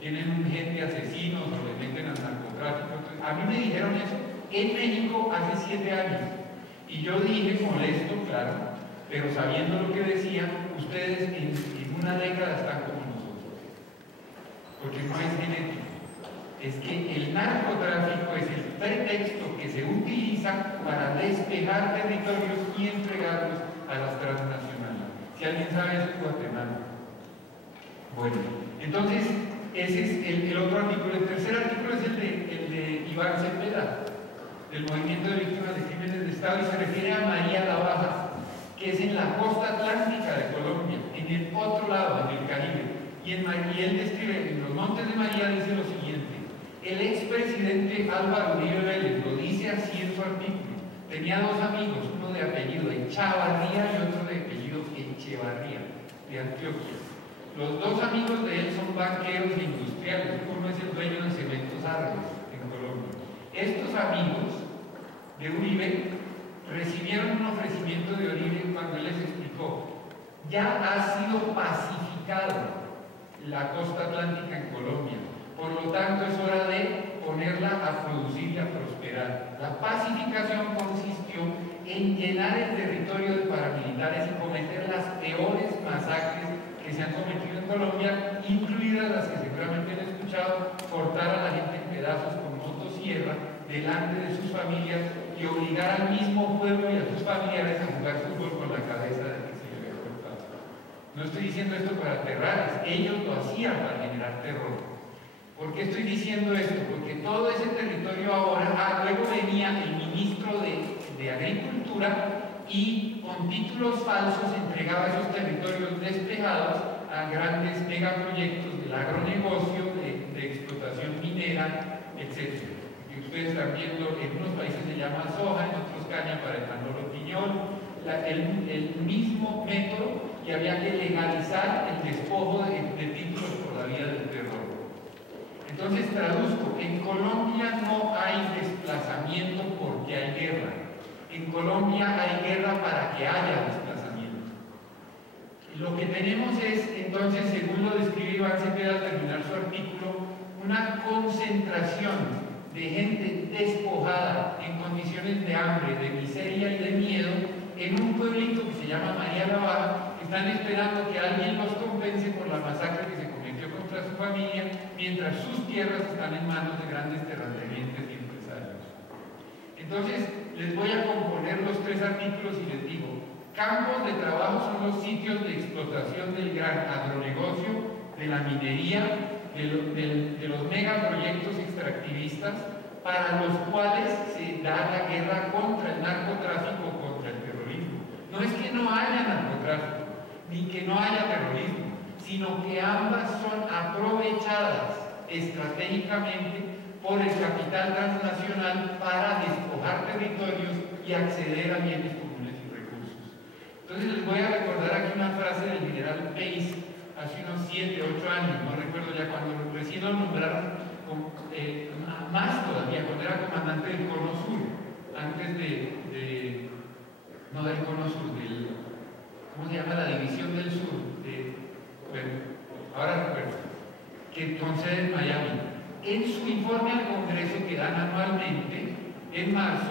tienen un gen de asesinos o le meten al narcotráfico. Entonces, a mí me dijeron eso en México hace 7 años. Y yo dije, molesto, claro, pero sabiendo lo que decían, ustedes en una década están como nosotros. Porque no es genético. Es que el narcotráfico es el pretexto que se utiliza para despejar territorios y entregarlos a las transnacionales. Si alguien sabe eso, es Guatemala. Bueno, entonces, ese es el otro artículo. El tercer artículo es el de Iván Cepeda, del Movimiento de Víctimas de Crímenes de Estado, y se refiere a María la Baja, que es en la costa atlántica de Colombia, en el otro lado, en el Caribe. Y él describe, en los Montes de María dice lo siguiente: el expresidente Álvaro Uribe Vélez, lo dice así en su artículo, tenía 2 amigos, uno de apellido Echavarría y otro de apellido Echevarría, de Antioquia. Los 2 amigos de él son banqueros e industriales, uno es el dueño de Cementos Árboles en Colombia. Estos amigos de Uribe recibieron un ofrecimiento de Uribe cuando él les explicó: ya ha sido pacificado la costa atlántica en Colombia, por lo tanto es hora de ponerla a producir y a prosperar. La pacificación consistió en llenar el territorio de paramilitares y cometer las peores masacres que se han cometido en Colombia, incluidas las que seguramente han escuchado: cortar a la gente en pedazos con motosierra delante de sus familias y obligar al mismo pueblo y a sus familiares a jugar fútbol con la cabeza de que se le había cortado. No estoy diciendo esto para aterrar, ellos lo hacían para generar terror. ¿Por qué estoy diciendo esto? Porque todo ese territorio ahora, luego venía el ministro de Agricultura y con títulos falsos entregaba esos territorios despejados a grandes megaproyectos del agronegocio, de explotación minera, etc. Y ustedes están viendo, en unos países se llama soja, en otros caña para etanol o piñol, el mismo método, y había que legalizar el despojo de títulos por la vía del terror. Entonces traduzco: en Colombia no hay desplazamiento porque hay guerra. En Colombia hay guerra para que haya desplazamiento. Lo que tenemos es, entonces, según lo describe Iván Cepeda al terminar su artículo, una concentración de gente despojada en condiciones de hambre, de miseria y de miedo en un pueblito que se llama María la Baja, que están esperando que alguien los compense por la masacre que se cometió contra su familia, mientras sus tierras están en manos de grandes terratenientes y empresarios. Entonces, les voy a componer los 3 artículos y les digo: campos de trabajo son los sitios de explotación del gran agronegocio, de la minería, de los megaproyectos extractivistas, para los cuales se da la guerra contra el narcotráfico, contra el terrorismo. No es que no haya narcotráfico, ni que no haya terrorismo, sino que ambas son aprovechadas estratégicamente por el capital transnacional para despojar territorios y acceder a bienes comunes y recursos. Entonces les voy a recordar aquí una frase del general Pace hace unos 7, 8 años, no recuerdo ya, cuando recién lo nombraron, más todavía, cuando era comandante del Cono Sur, antes no del Cono Sur, ¿cómo se llama? La División del Sur, bueno, ahora recuerdo, que con sede en Miami. En su informe al Congreso que dan anualmente, en marzo,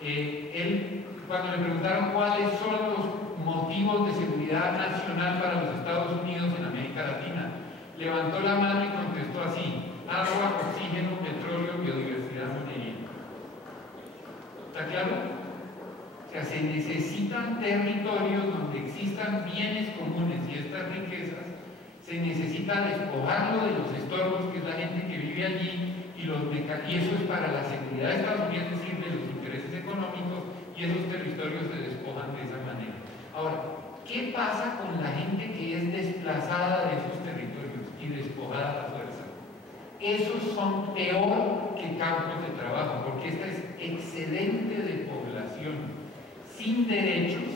él, cuando le preguntaron cuáles son los motivos de seguridad nacional para los Estados Unidos en América Latina, levantó la mano y contestó así: agua, oxígeno, petróleo, biodiversidad, minería. ¿Está claro? O sea, se necesitan territorios donde existan bienes comunes y estas riquezas. Se necesita despojarlo de los estorbos, que es la gente que vive allí, y eso es para la seguridad de Estados Unidos, es decir, de los intereses económicos, y esos territorios se despojan de esa manera. Ahora, ¿qué pasa con la gente que es desplazada de esos territorios y despojada a la fuerza? Esos son peor que campos de trabajo, porque esta es excedente de población, sin derechos.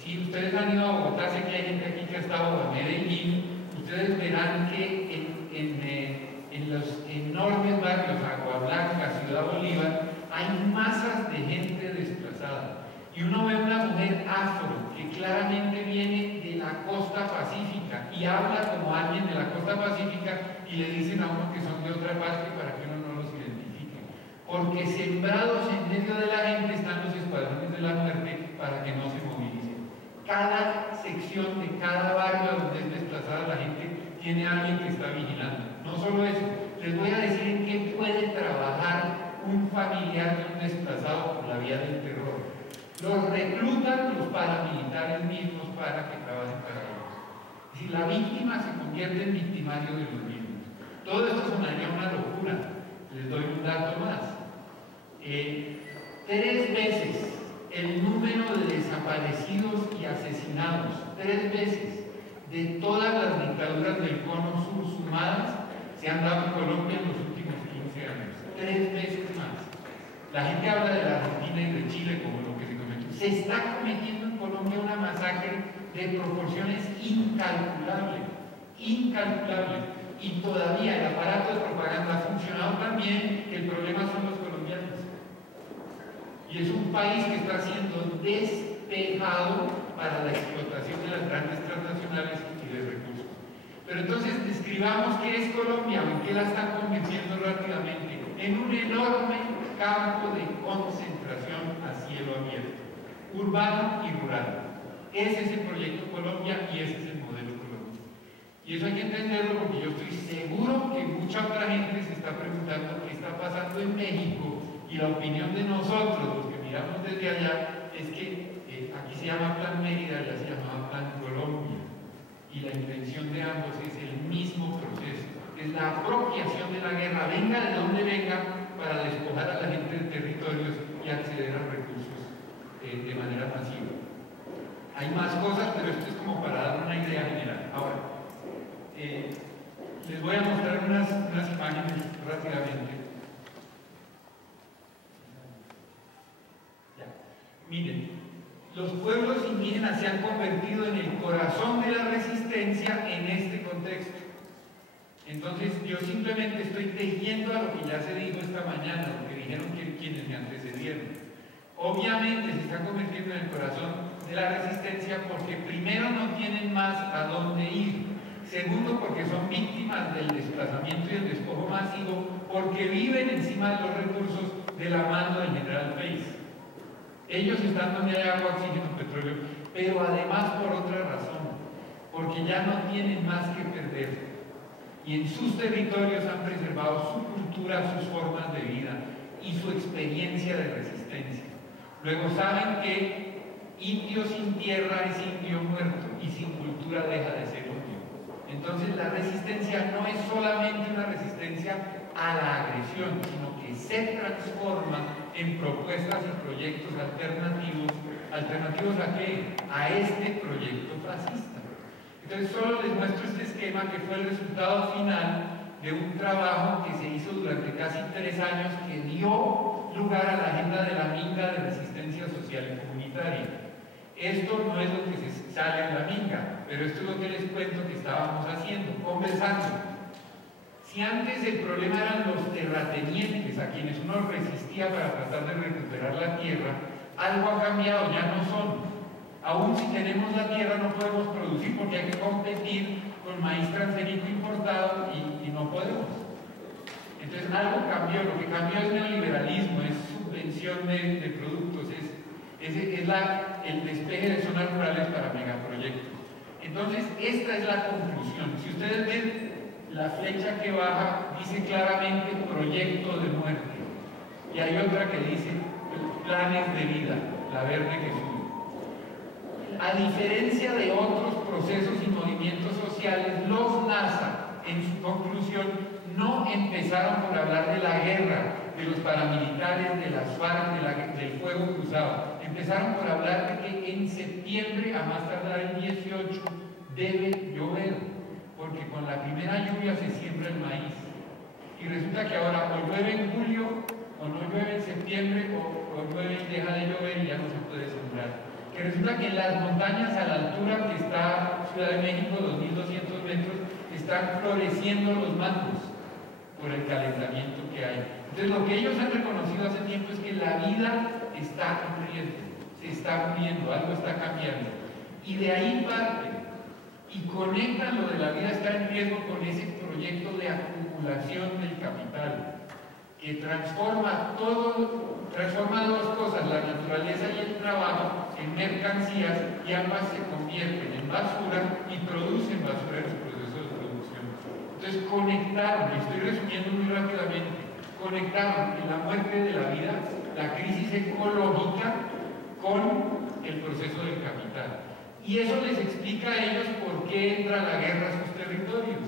Si ustedes han ido a Bogotá, sé que hay gente aquí que ha estado a Medellín, ustedes verán que en los enormes barrios, Agua Blanca, Ciudad Bolívar, hay masas de gente desplazada. Y uno ve una mujer afro que claramente viene de la costa pacífica y habla como alguien de la costa pacífica y le dicen a uno que son de otra parte para que uno no los identifique. Porque sembrados en medio de la gente están los escuadrones de la muerte para que no se movilicen. Cada sección de cada barrio donde es desplazada la gente tiene a alguien que está vigilando. No solo eso, les voy a decir en qué puede trabajar un familiar de un desplazado por la vía del terror. Los reclutan los paramilitares mismos para que trabajen para ellos. Es decir, la víctima se convierte en victimario de los mismos. Todo esto sonaría una locura. Les doy un dato más. 3 veces el número de desaparecidos y asesinados, 3 veces, de todas las dictaduras del cono sur sumadas, se han dado en Colombia en los últimos 15 años. 3 veces más. La gente habla de la Argentina y de Chile como lo que se cometió. Se está cometiendo en Colombia una masacre de proporciones incalculables, incalculables. Y todavía el aparato de propaganda ha funcionado tan bien que el problema son los colombianos. Y es un país que está siendo despejado para la explotación de las grandes transnacionales y de recursos. Pero entonces describamos qué es Colombia o en qué la están convirtiendo rápidamente, en un enorme campo de concentración a cielo abierto, urbano y rural. Ese es el proyecto Colombia y ese es el modelo Colombia. Y eso hay que entenderlo porque yo estoy seguro que mucha otra gente se está preguntando qué está pasando en México, y la opinión de nosotros, los que miramos desde allá, es que aquí se llama Plan Mérida, ya se llamaba Plan Colombia, y la intención de ambos es el mismo proceso, es la apropiación de la guerra, venga de donde venga, para despojar a la gente de territorios y acceder a recursos de manera masiva. Hay más cosas, pero esto es como para dar una idea general. Ahora, les voy a mostrar unas imágenes rápidamente. Miren, los pueblos indígenas se han convertido en el corazón de la resistencia en este contexto. Entonces yo simplemente estoy tejiendo a lo que ya se dijo esta mañana, lo que dijeron quienes me antecedieron. Obviamente se están convirtiendo en el corazón de la resistencia porque primero no tienen más a dónde ir, segundo porque son víctimas del desplazamiento y el despojo masivo, porque viven encima de los recursos de la mano del general Pace. Ellos están donde hay agua, oxígeno, petróleo, pero además por otra razón, porque ya no tienen más que perder. Y en sus territorios han preservado su cultura, sus formas de vida y su experiencia de resistencia. Luego saben que indio sin tierra es indio muerto y sin cultura deja de ser indio. Entonces la resistencia no es solamente una resistencia a la agresión, sino que se transforma en propuestas y proyectos alternativos. ¿Alternativos a qué? A este proyecto fascista. Entonces solo les muestro este esquema que fue el resultado final de un trabajo que se hizo durante casi 3 años que dio lugar a la agenda de la Minga de resistencia social y comunitaria. Esto no es lo que se sale en la Minga, pero esto es lo que les cuento que estábamos haciendo, conversando. Si antes el problema eran los terratenientes a quienes uno resistía para tratar de recuperar la tierra, algo ha cambiado, ya no son. Aún si tenemos la tierra no podemos producir porque hay que competir con maíz transgénico importado y no podemos. Entonces algo cambió, lo que cambió es neoliberalismo, es subvención de productos, es el despeje de zonas rurales para megaproyectos. Entonces esta es la conclusión. Si ustedes ven la flecha que baja, dice claramente proyecto de muerte. Y hay otra que dice planes de vida, la verde que sube. A diferencia de otros procesos y movimientos sociales, los NASA, en su conclusión, no empezaron por hablar de la guerra, de los paramilitares, de las FARC, del fuego cruzado. Empezaron por hablar de que en septiembre, a más tardar el 18, debe llover, porque con la primera lluvia se siembra el maíz. Y resulta que ahora o llueve en julio, o no llueve en septiembre, o llueve y deja de llover y ya no se puede sembrar. Que resulta que en las montañas a la altura que está Ciudad de México, 2200 metros, están floreciendo los mangos por el calentamiento que hay. Entonces lo que ellos han reconocido hace tiempo es que la vida está en riesgo, se está muriendo, algo está cambiando. Y de ahí parte y conectan lo de la vida está en riesgo con ese proyecto de acumulación del capital, que transforma dos cosas, la naturaleza y el trabajo, en mercancías, y ambas se convierten en basura y producen basura en los procesos de producción. Entonces conectaron, y estoy resumiendo muy rápidamente, conectaron en la muerte de la vida la crisis ecológica con el proceso del capital. Y eso les explica a ellos por qué entra la guerra a sus territorios,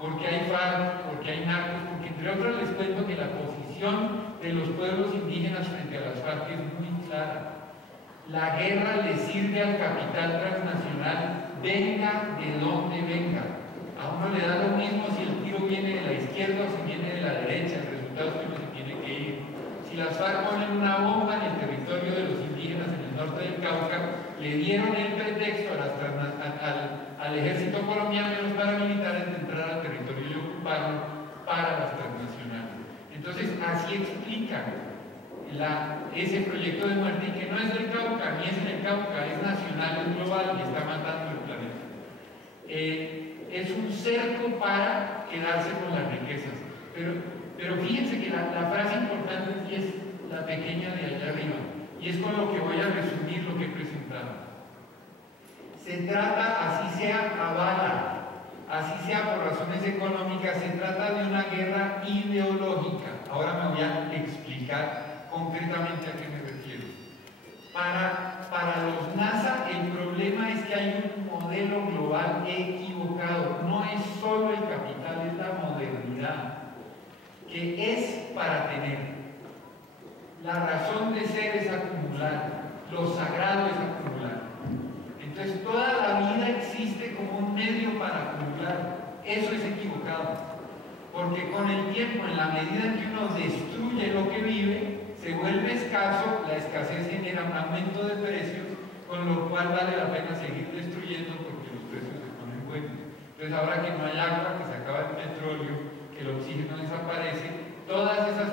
porque hay FARC, porque hay narcos, porque entre otras les cuento que la posición de los pueblos indígenas frente a las FARC es muy clara. La guerra le sirve al capital transnacional, venga de donde venga. A uno le da lo mismo si el tiro viene de la izquierda o si viene de la derecha, el resultado es que uno se tiene que ir. Si las FARC ponen una bomba en el territorio de los indígenas en el norte del Cauca, le dieron el pretexto al ejército colombiano y a los paramilitares de entrar al territorio y ocuparlo para las transnacionales. Entonces, así explican ese proyecto de muerte, y que no es del Cauca, ni es en el Cauca, es nacional, es global y está matando el planeta. Es un cerco para quedarse con las riquezas. Pero fíjense que la frase importante aquí es la pequeña de allá arriba, y es con lo que voy a resumir lo que he presentado. Se trata, así sea a bala, así sea por razones económicas, se trata de una guerra ideológica. Ahora me voy a explicar concretamente a qué me refiero. Para los NASA el problema es que hay un modelo global equivocado. No es solo el capital, es la modernidad, que es para tener. La razón de ser es acumular, lo sagrado es acumular. Entonces toda la vida existe como un medio para acumular. Eso es equivocado, porque con el tiempo, en la medida en que uno destruye lo que vive, se vuelve escaso, la escasez genera un aumento de precios, con lo cual vale la pena seguir destruyendo porque los precios se ponen buenos. Entonces ahora que no hay agua, que se acaba el petróleo, que el oxígeno desaparece, todas esas